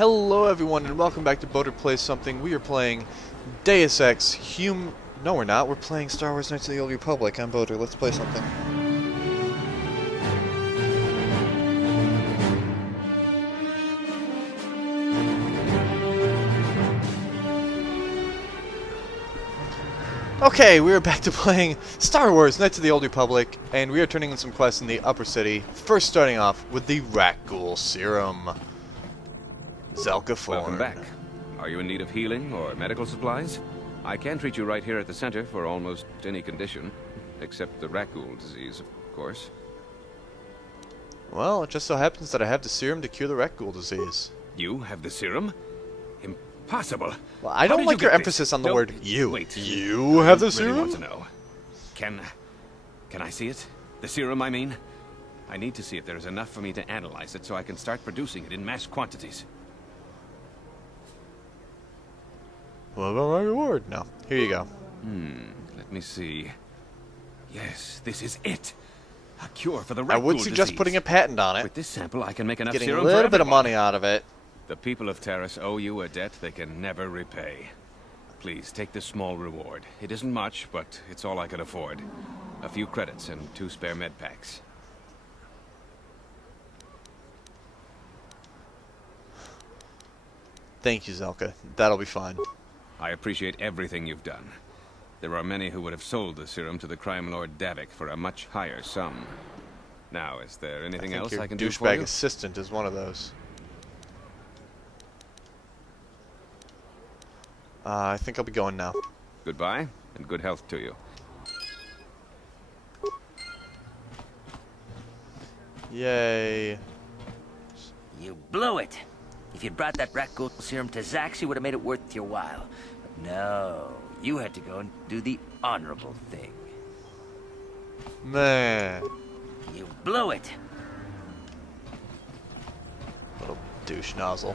Hello everyone and welcome back to KotOR Plays Something. We are playing Deus Ex No, we're not. We're playing Star Wars Knights of the Old Republic on KotOR. Let's play something. Okay, we are back to playing Star Wars Knights of the Old Republic, and we are turning in some quests in the Upper City. First starting off with the Ghoul Serum. Welcome back. Are you in need of healing or medical supplies? I can treat you right here at the center for almost any condition, except the Ghoul disease, of course. Well, it just so happens that I have the serum to cure the Ghoul disease. You have the serum? Impossible. Well, I don't like your emphasis on the word you. Wait. You have the serum? I really want to know. Can I see it? The serum, I mean? I need to see if there is enough for me to analyze it so I can start producing it in mass quantities. What about my reward? No. Here you go. Let me see. Yes, this is it. A cure for the I would Ghoul suggest disease. putting a patent on it. With this sample, I can make enough Getting serum a little for bit of everyone. money out of it. The people of Terrace owe you a debt they can never repay. Please, take this small reward. It isn't much, but it's all I can afford. A few credits and 2 spare med packs. Thank you, Zelka. That'll be fine. I appreciate everything you've done. There are many who would have sold the serum to the crime lord Davik for a much higher sum. Now, is there anything else I can do for douchebag you? assistant is one of those. I think I'll be going now. Goodbye, and good health to you. Yay. You blew it. If you'd brought that Ghoul Serum to Zax, you would have made it worth your while. But no, you had to go and do the honorable thing. Man. You blew it. Little douche nozzle.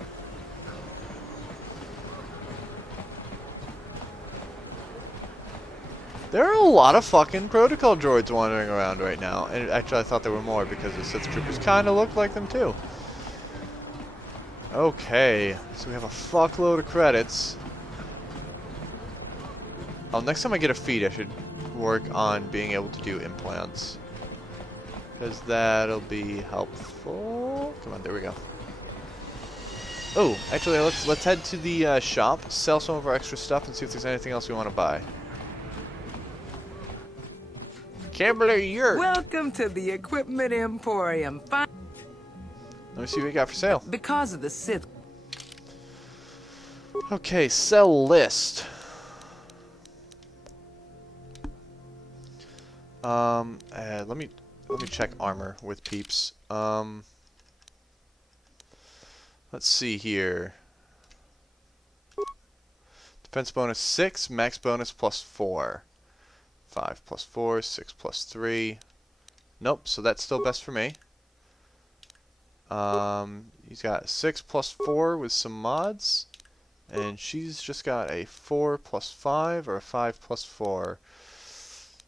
There are a lot of fucking protocol droids wandering around right now. And actually I thought there were more because the Sith troopers kind of look like them too. Okay, so we have a fuckload of credits. Oh, next time I get a feed, I should work on being able to do implants. Because that'll be helpful. Come on, there we go. Oh, actually, let's head to the shop, sell some of our extra stuff, and see if there's anything else we want to buy. Kimberly, you're... Welcome to the Equipment Emporium. Let me see what we got for sale. Because of the Sith. Okay, sell list. Let me check armor with peeps. Let's see here. Defense bonus 6, max bonus plus 4. 5 plus 4, 6 plus 3. Nope, so that's still best for me. He's got 6 plus 4 with some mods. And she's just got a 4 plus 5 or a 5 plus 4.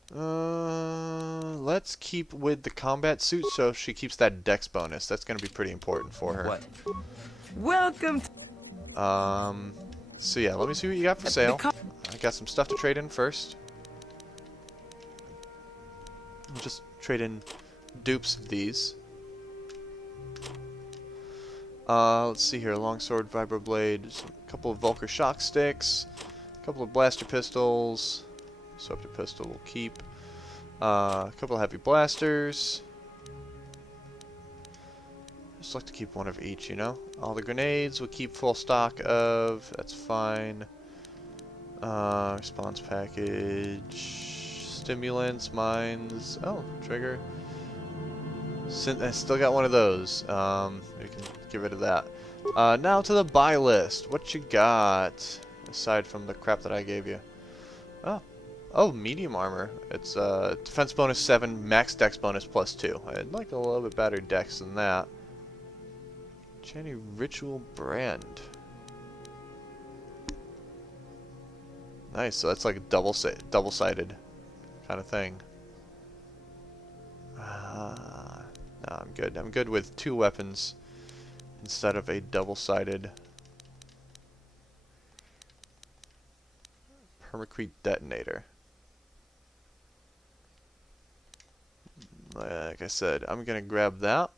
Let's keep with the combat suit so she keeps that dex bonus. That's going to be pretty important for her. What? Welcome to So yeah, let me see what you got for sale. I got some stuff to trade in first. I'll just trade in dupes of these. Let's see here. Longsword, vibroblade, a couple of Vulcar shock sticks, a couple of blaster pistols. Disruptor pistol we'll keep. A couple of heavy blasters. Just like to keep one of each, you know. All the grenades we'll keep full stock of. That's fine. Response package. Stimulants, mines. Oh, trigger. I still got one of those. We can get rid of that. Now to the buy list. What you got? Aside from the crap that I gave you. Oh, medium armor. It's defense bonus 7, max dex bonus plus 2. I'd like a little bit better dex than that. Jenny Ritual Brand. Nice, so that's like a double-sided kind of thing. No, I'm good. I'm good with 2 weapons instead of a double-sided Hermicrete detonator. Like I said, I'm gonna grab that.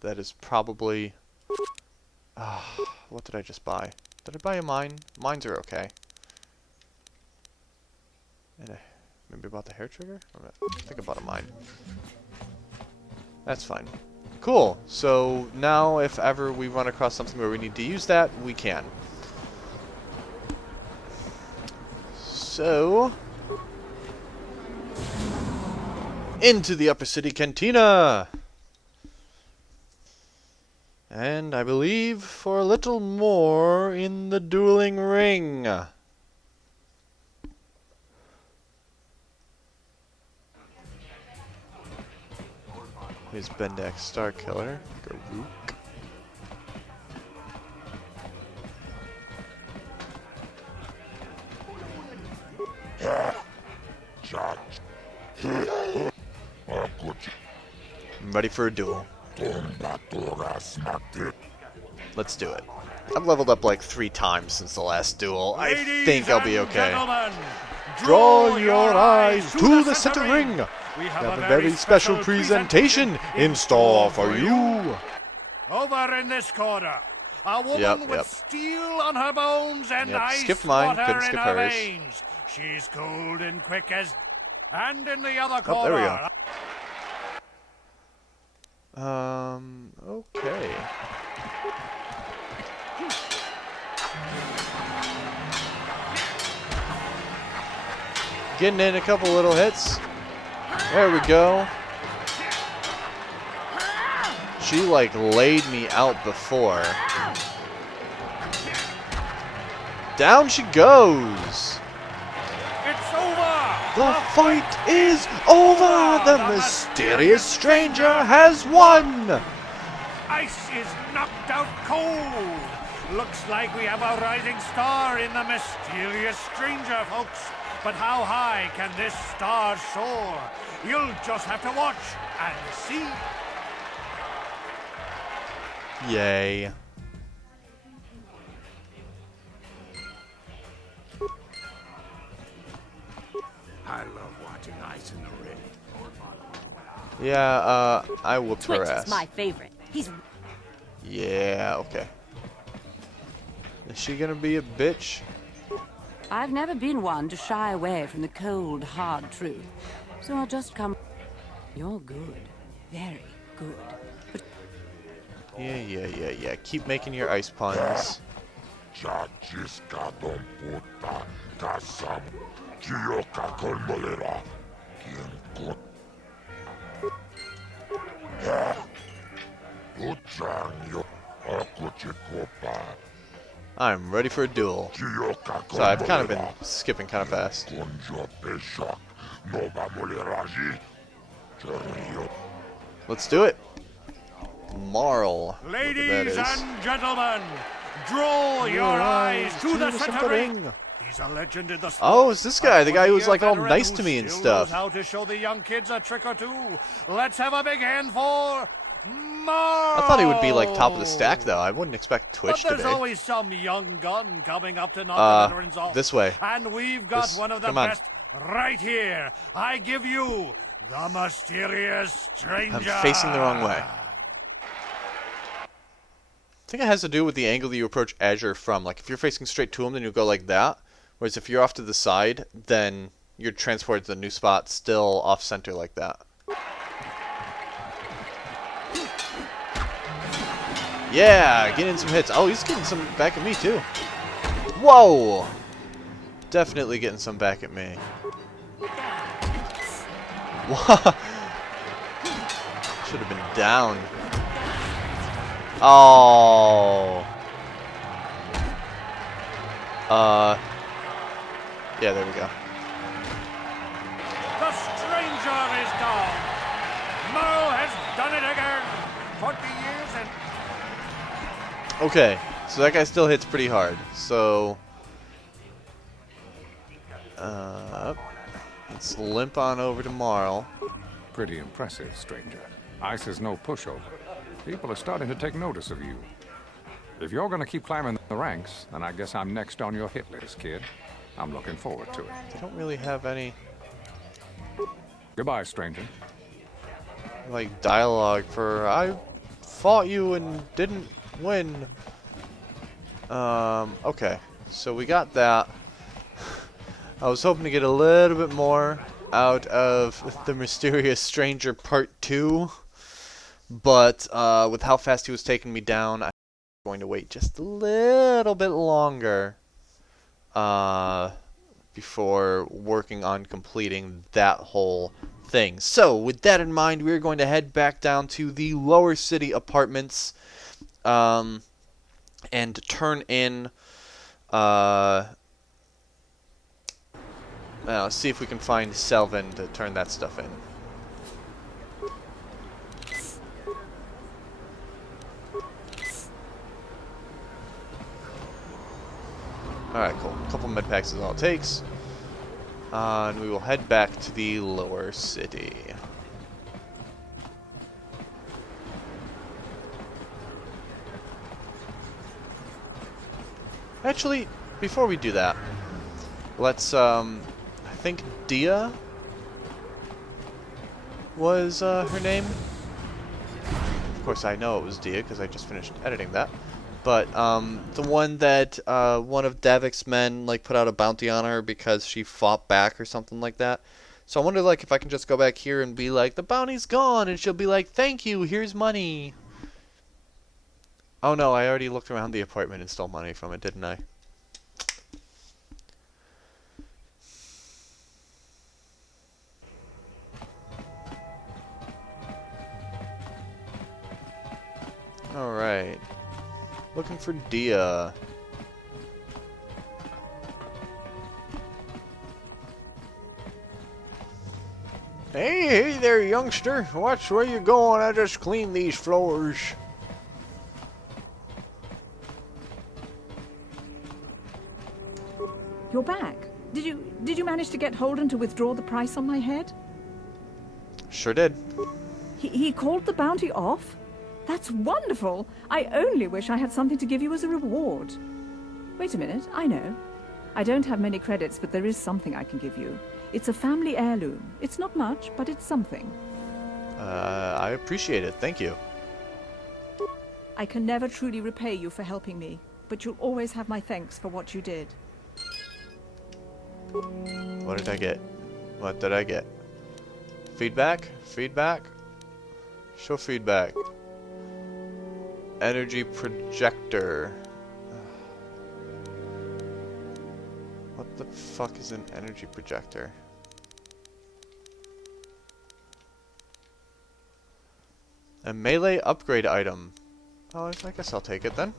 That is probably... what did I just buy? Did I buy a mine? Mines are okay. And maybe I bought the hair trigger? I think I bought a mine. That's fine. Cool. So now if ever we run across something where we need to use that, we can. So... into the Upper City Cantina! And I believe for a little more in the dueling ring. Here's Bendak Starkiller. Garook. I'm ready for a duel. Let's do it. I've leveled up like 3 times since the last duel. I think I'll be okay. Draw your eyes to the center ring. We have a very special presentation in store for you. Over in this corner, a woman with steel on her bones and ice Skipped mine. water Couldn't in skip her hers. veins. She's cold and quick as... And in the other Oh, corner... there we go. Okay. Getting in a couple little hits. There we go. She like laid me out before. Down she goes. It's over! The fight is over. The mysterious stranger has won. Ice is knocked out cold. Looks like we have a rising star in the mysterious stranger, folks. But how high can this star soar? You'll just have to watch and see. Yay. I love watching ice in the ring. Yeah, I whooped her Twitch ass. is my favorite. He's Yeah, okay. Is she gonna be a bitch? I've never been one to shy away from the cold, hard truth. So I'll just come. You're good. Very good. But Yeah. Keep making your ice puns. I'm ready for a duel. So I've kind of been skipping kind of fast. Let's do it. Marl. Ladies and gentlemen, draw your eyes to the center ring. He's a legend in the sport. Oh, it's this guy, the guy who was like all nice to me and stuff. How to show the young kids a trick or two. Let's have a big hand for Marl. I thought he would be like top of the stack though. I wouldn't expect Twitch But there's today. always some young gun coming up to knock the veterans off. This way. And we've got one of the come on. best right here. I give you the mysterious stranger. I'm facing the wrong way. I think it has to do with the angle that you approach Azure from. Like if you're facing straight to him, then you go like that. Whereas if you're off to the side, then you're transported to the new spot, still off center like that. Yeah, getting some hits. Oh, he's getting some back at me too. Whoa! Definitely getting some back at me. What? Should have been down. Oh. Yeah, there we go. The stranger is gone. Marl has done it again. 20 years and... Okay, so that guy still hits pretty hard. So, let's limp on over to Marl. Pretty impressive, stranger. Ice is no pushover. People are starting to take notice of you. If you're going to keep climbing the ranks, then I guess I'm next on your hit list, kid. I'm looking forward to it. They don't really have any, Goodbye, stranger. like, dialogue for, I fought you and didn't win. Okay. So we got that. I was hoping to get a little bit more out of the Mysterious Stranger Part 2. But with how fast he was taking me down, I'm going to wait just a little bit longer before working on completing that whole thing. So, with that in mind, we're going to head back down to the lower city apartments and turn in... see if we can find Selvin to turn that stuff in. Alright, cool. A couple med packs is all it takes. And we will head back to the lower city. Actually, before we do that, let's, I think Dia was her name. Of course, I know it was Dia because I just finished editing that. But the one that one of Davik's men like put out a bounty on her because she fought back or something like that. So I wonder like if I can just go back here and be like, the bounty's gone, and she'll be like, thank you, here's money. Oh no, I already looked around the apartment and stole money from it, didn't I? Alright. Looking for Dia. Hey there, youngster. Watch where you're going. I just cleaned these floors. You're back. Did you manage to get Holden to withdraw the price on my head? Sure did. He called the bounty off? That's wonderful! I only wish I had something to give you as a reward. Wait a minute, I know. I don't have many credits, but there is something I can give you. It's a family heirloom. It's not much, but it's something. I appreciate it. Thank you. I can never truly repay you for helping me, but you'll always have my thanks for what you did. What did I get? What did I get? Feedback? Feedback? Show feedback. Energy projector. What the fuck is an energy projector? A melee upgrade item. Oh, I guess I'll take it then.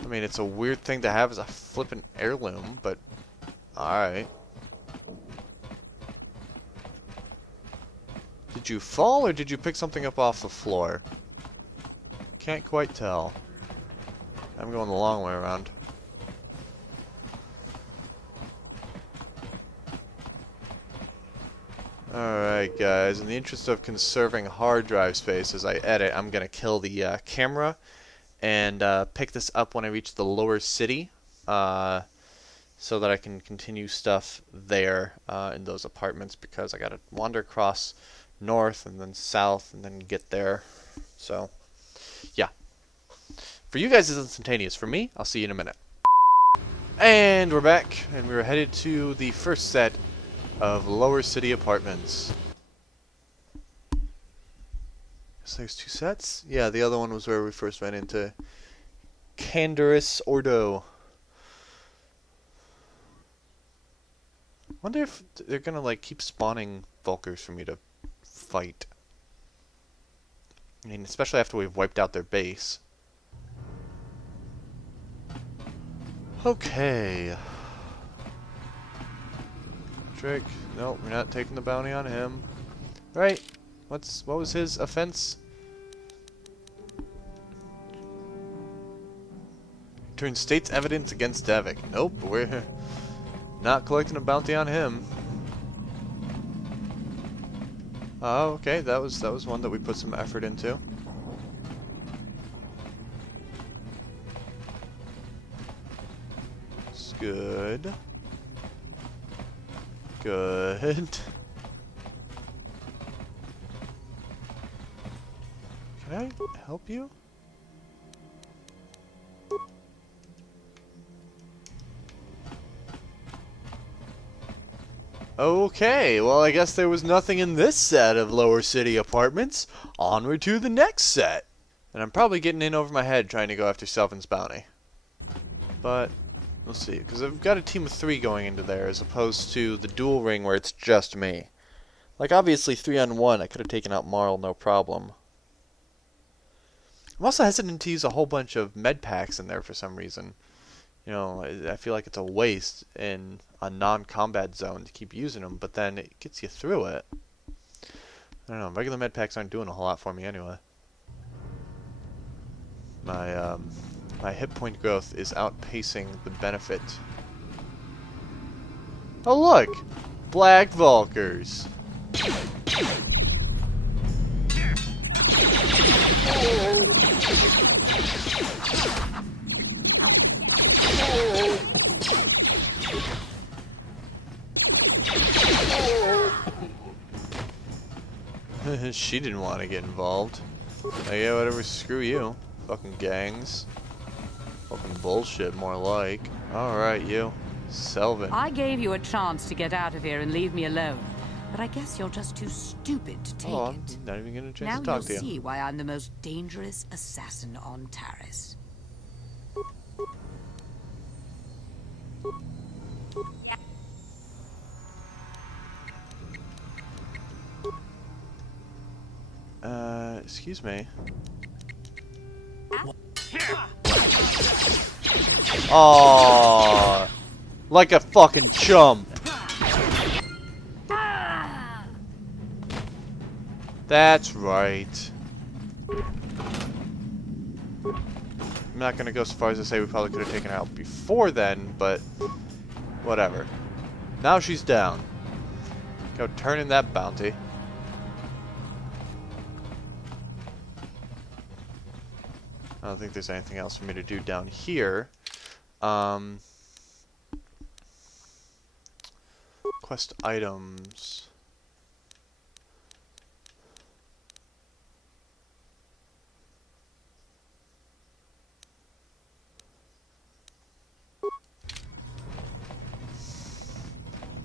I mean, it's a weird thing to have as a flippin' heirloom, but alright. Did you fall or did you pick something up off the floor? Can't quite tell. I'm going the long way around. Alright guys, in the interest of conserving hard drive space as I edit, I'm going to kill the camera and pick this up when I reach the lower city so that I can continue stuff there in those apartments, because I got to wander across north and then south and then get there. So, yeah. For you guys, it's instantaneous. For me, I'll see you in a minute. And we're back, and we're headed to the first set of lower city apartments. So there's two sets? Yeah, the other one was where we first ran into Canderous Ordo. Wonder if they're gonna like keep spawning Vulkars for me to fight. I mean, especially after we've wiped out their base. Okay. Trick. Nope, we're not taking the bounty on him. Right. What was his offense? Turn state's evidence against Davik. Nope, we're not collecting a bounty on him. Oh, okay, that was one that we put some effort into. Good. Good. Can I help you? Okay, well I guess there was nothing in this set of Lower City apartments. Onward to the next set. And I'm probably getting in over my head trying to go after Selvin's bounty. But we'll see, because I've got a team of 3 going into there as opposed to the duel ring where it's just me. Like obviously 3-on-1 I could have taken out Marl no problem. I'm also hesitant to use a whole bunch of med packs in there for some reason. You know, I feel like it's a waste in a non-combat zone to keep using them, but then it gets you through it. I don't know, regular med packs aren't doing a whole lot for me anyway. My hit point growth is outpacing the benefit. Oh look! Black Valkers! She didn't want to get involved. Oh yeah, whatever, screw you. Fucking gangs. Fucking bullshit, more like. Alright, you. Selvin. I gave you a chance to get out of here and leave me alone, but I guess you're just too stupid to take Oh, it. I'm not even getting a chance Now to talk you'll to you. see why I'm the most dangerous assassin on Terrace. Excuse me. Aww, like a fucking chump. That's right. I'm not gonna go so far as to say we probably could have taken her out before then, but whatever. Now she's down. Go turn in that bounty. I don't think there's anything else for me to do down here. Quest items.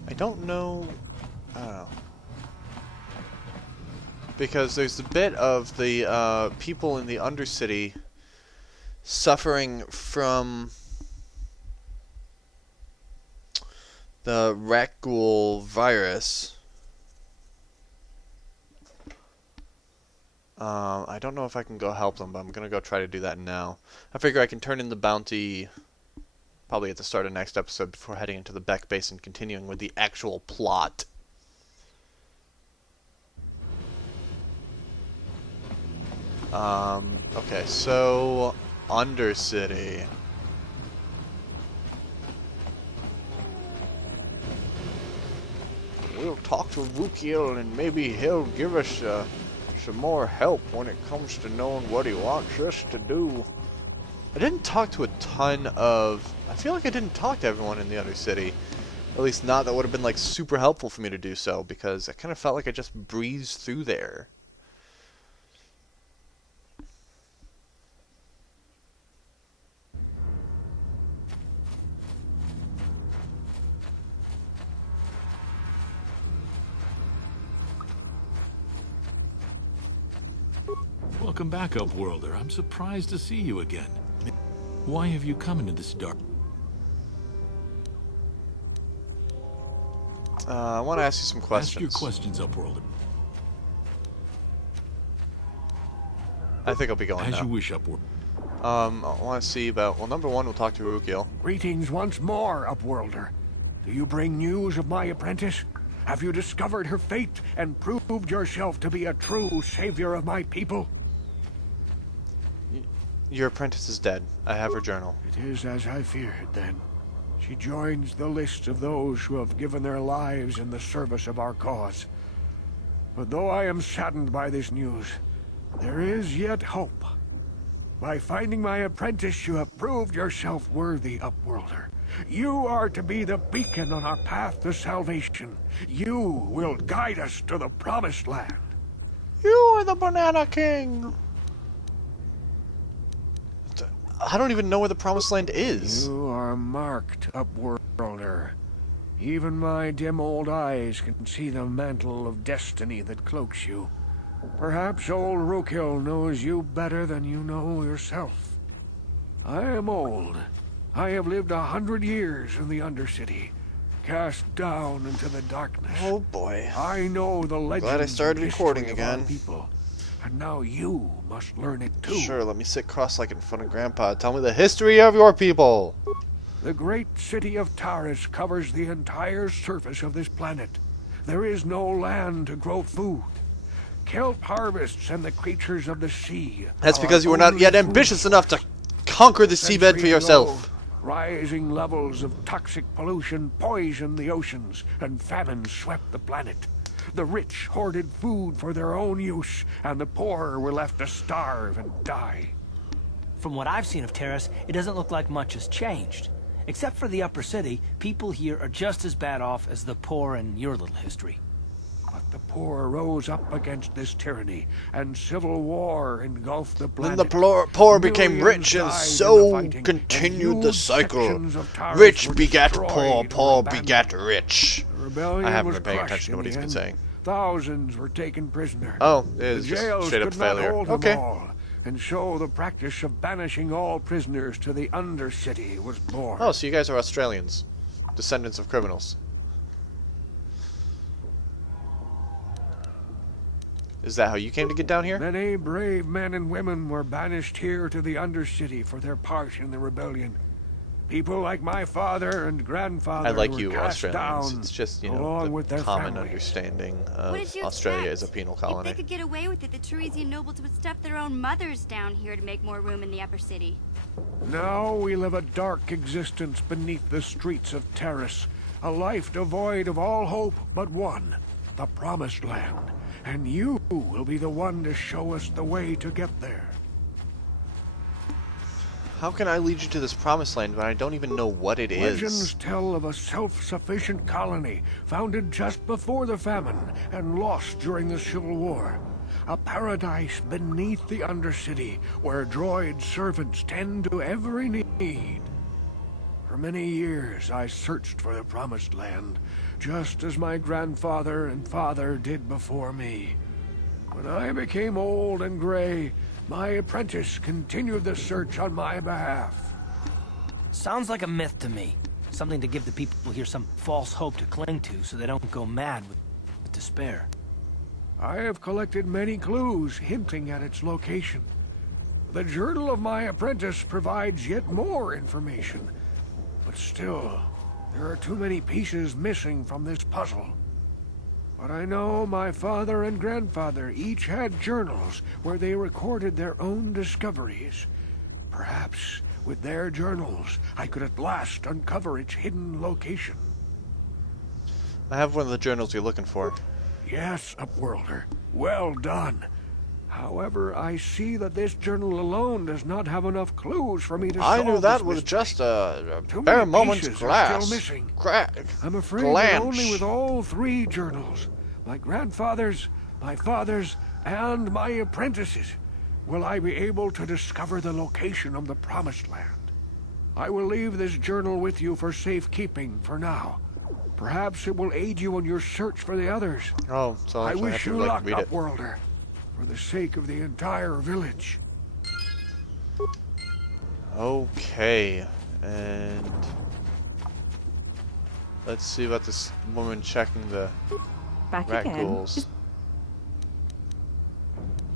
I don't know. I don't know. Because there's a bit of the people in the Undercity suffering from the rat ghoul virus. I don't know if I can go help them, but I'm gonna go try to do that now. I figure I can turn in the bounty probably at the start of next episode before heading into the Beck base and continuing with the actual plot. Okay, so Undercity. We'll talk to Rukiel and maybe he'll give us some more help when it comes to knowing what he wants us to do. I didn't talk to a ton of... I feel like I didn't talk to everyone in the Undercity. At least not that would have been like super helpful for me to do so, because I kind of felt like I just breezed through there. Welcome back, Upworlder. I'm surprised to see you again. Why have you come into this dark? I want to ask you some questions. Ask your questions, Upworlder. I think I'll be going As now. you wish, Upworlder. I want to see about... Well, number one, we'll talk to Rukiel. Greetings once more, Upworlder. Do you bring news of my apprentice? Have you discovered her fate and proved yourself to be a true savior of my people? Your apprentice is dead. I have her journal. It is as I feared, then. She joins the list of those who have given their lives in the service of our cause. But though I am saddened by this news, there is yet hope. By finding my apprentice, you have proved yourself worthy, Upworlder. You are to be the beacon on our path to salvation. You will guide us to the promised land. You are the Banana King! I don't even know where the promised land is. You are marked, Upworlder. Even my dim old eyes can see the mantle of destiny that cloaks you. Perhaps old Rookhill knows you better than you know yourself. I am old. I have lived 100 years in the Undercity, cast down into the darkness. Oh boy. I know the legends. Glad I started and recording history of our again. people, and now you must learn it too. Sure, let me sit cross-legged in front of Grandpa. Tell me the history of your people. The great city of Terrace covers the entire surface of this planet. There is no land to grow food. Kelp harvests and the creatures of the sea. That's are because you were not only yet food ambitious enough to conquer the seabed for Centuries yourself. ago, rising levels of toxic pollution poisoned the oceans, and famine swept the planet. The rich hoarded food for their own use, and the poor were left to starve and die. From what I've seen of Terrace, it doesn't look like much has changed. Except for the upper city, people here are just as bad off as the poor in your little history. But the poor rose up against this tyranny, and civil war engulfed the Then planet. the poor became Millions rich, and died in so the fighting, continued and the huge cycle. sections of Terrace Rich were begat destroyed poor, or poor abandoned. begat rich. The rebellion I haven't was been paying crushed attention to what in he's the been end. saying. Thousands were taken prisoner. Oh, The it's just jails straight up could not failure. hold them Okay. all, and so the practice of banishing all prisoners to the Undercity was born. Oh, so you guys are Australians. Descendants of criminals. Is that how you came to get down here? Many brave men and women were banished here to the Undercity for their part in the rebellion. People like my father and grandfather I like were you, cast Australians. down It's just, you know, along with the their common families. understanding What of did you Australia expect? as a penal If colony. they could get away with it, the Teresian nobles would stuff their own mothers down here to make more room in the upper city. Now we live a dark existence beneath the streets of Terrace, a life devoid of all hope but one, the Promised Land. And you will be the one to show us the way to get there. How can I lead you to this promised land when I don't even know what it is? Legends tell of a self-sufficient colony founded just before the famine and lost during the Civil War. A paradise beneath the Undercity where droid servants tend to every need. For many years I searched for the Promised Land, just as my grandfather and father did before me. When I became old and gray, my apprentice continued the search on my behalf. Sounds like a myth to me. Something to give the people here some false hope to cling to so they don't go mad with despair. I have collected many clues hinting at its location. The journal of my apprentice provides yet more information. But still, there are too many pieces missing from this puzzle. But I know my father and grandfather each had journals where they recorded their own discoveries. Perhaps with their journals, I could at last uncover its hidden location. I have one of the journals you're looking for. Yes, Upworlder. Well done. However, I see that this journal alone does not have enough clues for me to I solve knew that this was mystery. just a Too bare many moment's pieces are glass. still missing. Crack. I'm afraid that only with all three journals, my grandfather's, my father's, and my apprentice's, will I be able to discover the location of the Promised Land. I will leave this journal with you for safekeeping for now. Perhaps it will aid you in your search for the others. Oh, so I actually wish have to you like luck, read it. Upworlder, for the sake of the entire village. Okay, and let's see about this woman checking the Back rat again. ghouls.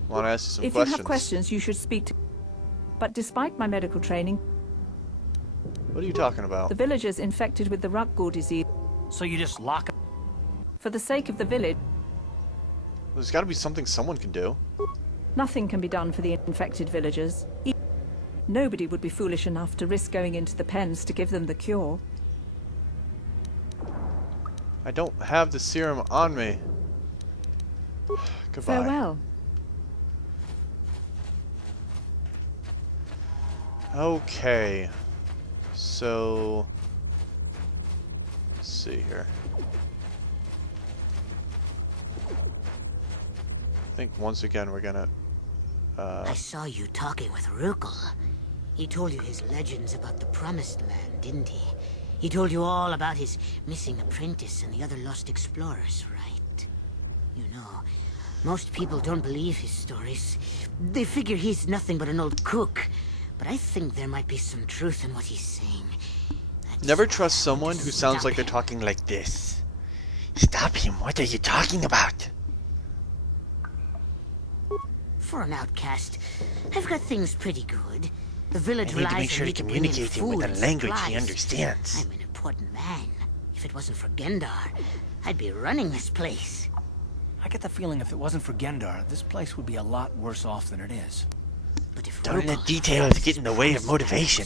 Want to ask you some If questions? you have questions, you should speak to... But despite my medical training, What are you talking about? the villagers infected with the Rugghoul disease. So you just lock up? For the sake of the village, There's got to be something someone can do. nothing can be done for the infected villagers. Nobody would be foolish enough to risk going into the pens to give them the cure. I don't have the serum on me. Goodbye. Farewell. Okay. So see here. I think once again we're gonna... I saw you talking with Rukel. He told you his legends about the Promised Land, didn't he? He told you all about his missing apprentice and the other lost explorers, right? You know, most people don't believe his stories. They figure he's nothing but an old cook. But I think there might be some truth in what he's saying. Never trust someone who sounds like they're talking like this. Stop him. What are you talking about? For an outcast, I've got things pretty good. The village I need to relies make sure on to me to bring in communicate him food with a and language he supplies. understands. I'm an important man. If it wasn't for Gendar, I'd be running this place. I get the feeling if it wasn't for Gendar, this place would be a lot worse off than it is. But if Don't let details get in the way of motivation.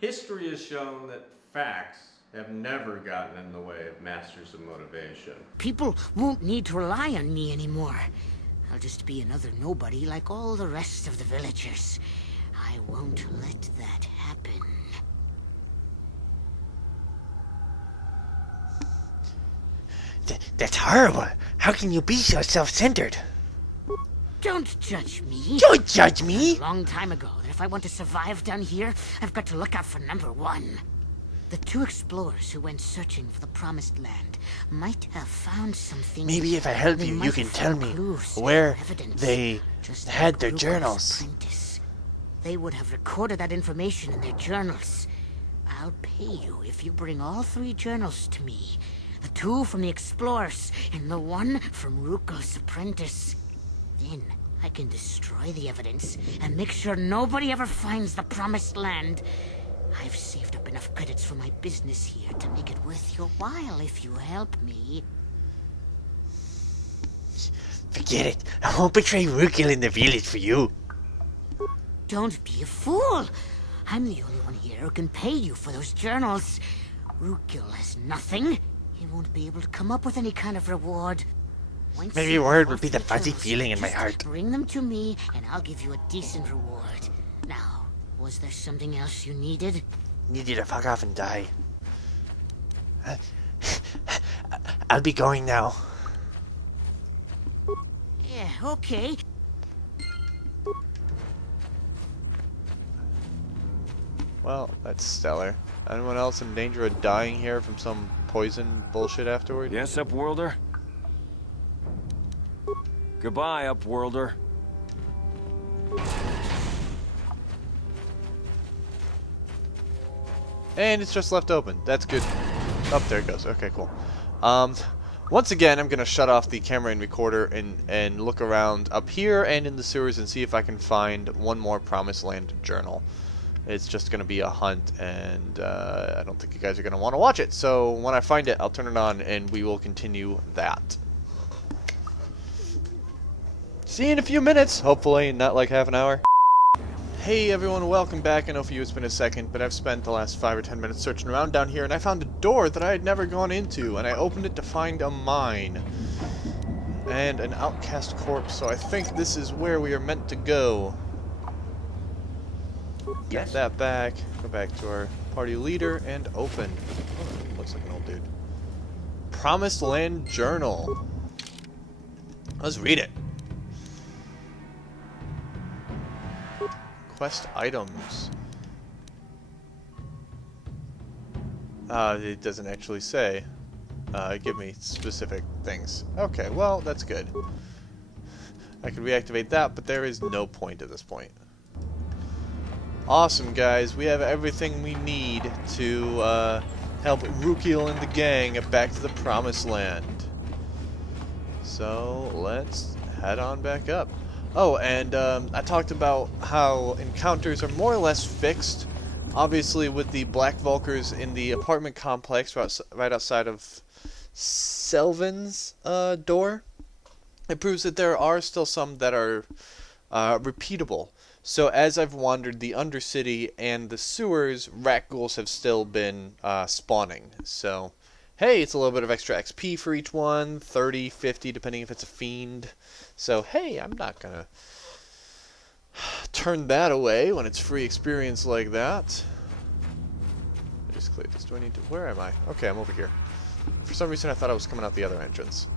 History has shown that facts have never gotten in the way of masters of motivation. People won't need to rely on me anymore. I'll just be another nobody like all the rest of the villagers. I won't let that happen. That's horrible. How can you be so self-centered? Don't judge me. Don't judge me. A long time ago that if I want to survive down here, I've got to look out for number one. The two explorers who went searching for the Promised Land might have found something. Maybe if I help you, you can tell me where they had their journals. Apprentice. They would have recorded that information in their journals. I'll pay you if you bring all three journals to me. The two from the explorers and the one from Rukel's apprentice. Then I can destroy the evidence and make sure nobody ever finds the Promised Land. I've saved up enough credits for my business here to make it worth your while if you help me. Forget it. I won't betray Rukel in the village for you. Don't be a fool. I'm the only one here who can pay you for those journals. Rukel has nothing. He won't be able to come up with any kind of reward. Once Maybe you word have would be all the three fuzzy journals, feeling in my just heart. Bring them to me and I'll give you a decent reward. Now, was there something else you needed? Need you to fuck off and die. I'll be going now. Yeah, okay. Well, that's stellar. Anyone else in danger of dying here from some poison bullshit afterward? Yes, Upworlder? Goodbye, Upworlder. And it's just left open. That's good. Oh, there it goes. Okay, cool. Once again, I'm going to shut off the camera and recorder and look around up here and in the sewers and see if I can find one more Promised Land journal. It's just going to be a hunt, and I don't think you guys are going to want to watch it. So when I find it, I'll turn it on, and we will continue that. See you in a few minutes. Hopefully, not like half an hour. Hey everyone, welcome back. I know for you it's been a second, but I've spent the last 5 or 10 minutes searching around down here, and I found a door that I had never gone into, and I opened it to find a mine. And an outcast corpse, so I think this is where we are meant to go. Get that back, go back to our party leader, and open. Oh, looks like an old dude. Promised Land Journal. Let's read it. Quest items. It doesn't actually say. Give me specific things. Okay, well, that's good. I could reactivate that, but there is no point at this point. Awesome, guys. We have everything we need to help Rukel and the gang get back to the Promised Land. So, let's head on back up. Oh, and I talked about how encounters are more or less fixed. Obviously, with the Black Vulkars in the apartment complex right outside of Selvin's door, it proves that there are still some that are repeatable. So as I've wandered the Undercity and the sewers, rat ghouls have still been spawning. So, hey, it's a little bit of extra XP for each one, 30, 50, depending if it's a fiend. So, hey, I'm not going to turn that away when it's free experience like that. I just cleared this. Do I need to... Where am I? Okay, I'm over here. For some reason, I thought I was coming out the other entrance.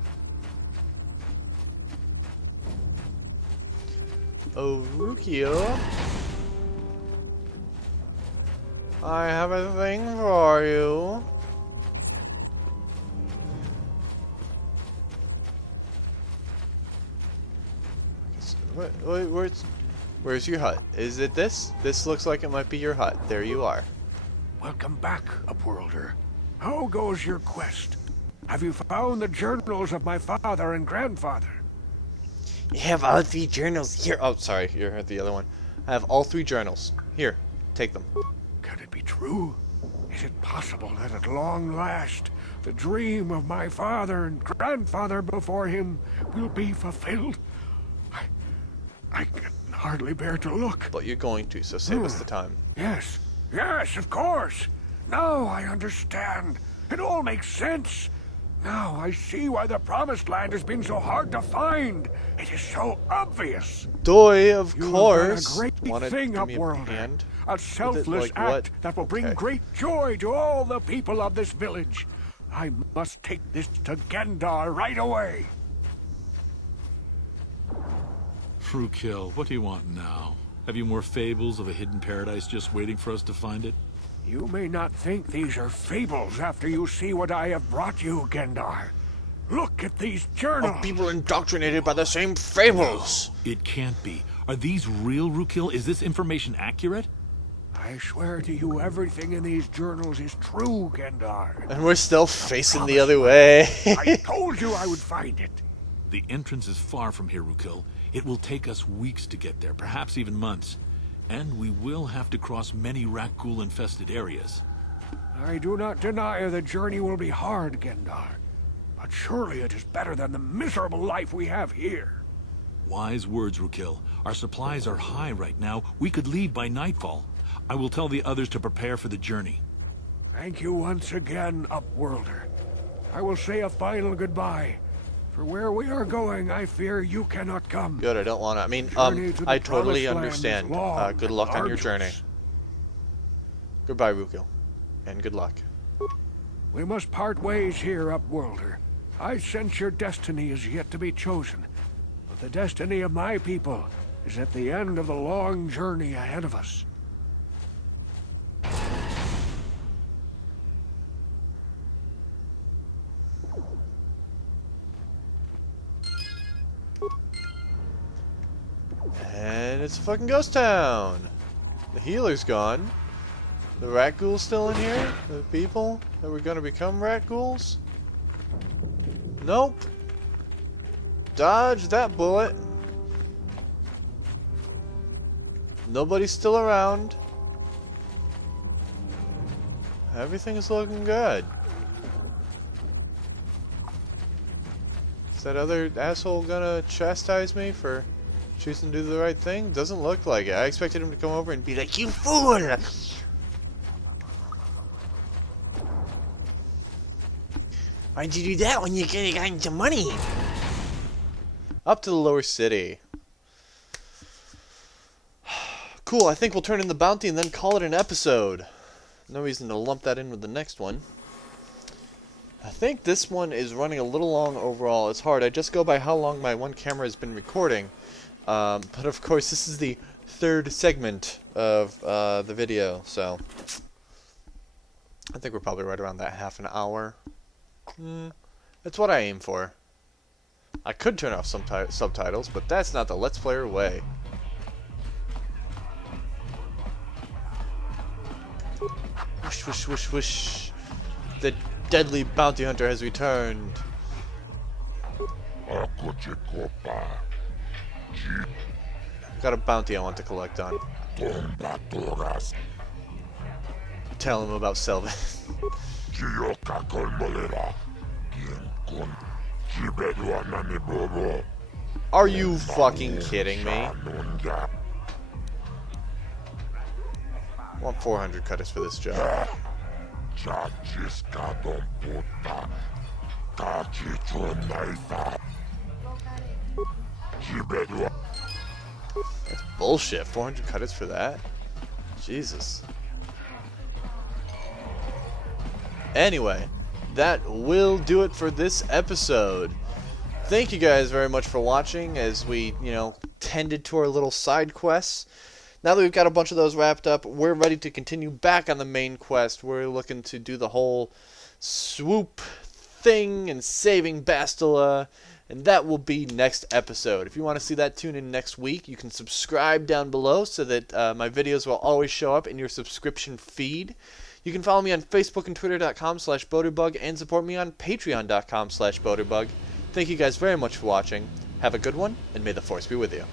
Oh, Rukio. I have a thing for you. Where's your hut? Is it this? This looks like it might be your hut. There you are. Welcome back, Upworlder. How goes your quest? Have you found the journals of my father and grandfather? You have all 3 journals here. Oh, sorry, you're the other one. I have all 3 journals. Here, take them. Can it be true? Is it possible that at long last, the dream of my father and grandfather before him will be fulfilled? I can hardly bear to look. But you're going to, so save us the time. Yes, yes, of course. Now I understand. It all makes sense. Now I see why the Promised Land has been so hard to find. It is so obvious. Doi, of You course. have done a great thing, Upworlder. A selfless act that will bring great joy to all the people of this village. I must take this to Gendar right away. Rukil, what do you want now? Have you more fables of a hidden paradise just waiting for us to find it? You may not think these are fables after you see what I have brought you, Gendar. Look at these journals. Of people indoctrinated by the same fables. No, it can't be. Are these real, Rukil? Is this information accurate? I swear to you, everything in these journals is true, Gendar. And we're still facing the other way. I told you I would find it. The entrance is far from here, Rukil. It will take us weeks to get there, perhaps even months. And we will have to cross many Rakghoul-infested areas. I do not deny the journey will be hard, Gendar. But surely it is better than the miserable life we have here. Wise words, Rukil. Our supplies are high right now. We could leave by nightfall. I will tell the others to prepare for the journey. Thank you once again, Upworlder. I will say a final goodbye. For where we are going, I fear you cannot come. Good, I don't want to. I mean, I totally understand. Good luck on your journey. Goodbye, Rukil. And good luck. We must part ways here, Upworlder. I sense your destiny is yet to be chosen. But the destiny of my people is at the end of the long journey ahead of us. And it's a fucking ghost town. The healer's gone. The rat ghoul's still in here? The people that were gonna become rat ghouls? Nope. Dodge that bullet. Nobody's still around. Everything is looking good. Is that other asshole gonna chastise me for choosing to do the right thing? Doesn't look like it. I expected him to come over and be like, "You fool! Why'd you do that when you could have gotten some money?" Up to the lower city. Cool, I think we'll turn in the bounty and then call it an episode. No reason to lump that in with the next one. I think this one is running a little long overall. It's hard. I just go by how long my one camera has been recording. But of course, this is the 3rd segment of the video, so I think we're probably right around that half an hour. That's what I aim for. I could turn off some subtitles, but that's not the Let's Player way. Whoosh, whoosh, whoosh, whoosh. The deadly bounty hunter has returned. I've got a bounty I want to collect on. Tell him about Selvin. Are you fucking kidding me? I want 400 credits for this job. That's bullshit. 400 credits for that? Jesus. Anyway, that will do it for this episode. Thank you guys very much for watching as we, tended to our little side quests. Now that we've got a bunch of those wrapped up, we're ready to continue back on the main quest. We're looking to do the whole swoop thing and saving Bastila, and that will be next episode. If you want to see that, tune in next week. You can subscribe down below so that my videos will always show up in your subscription feed. You can follow me on Facebook and Twitter.com/BoaterBug and support me on Patreon.com/BoaterBug. Thank you guys very much for watching. Have a good one, and may the Force be with you.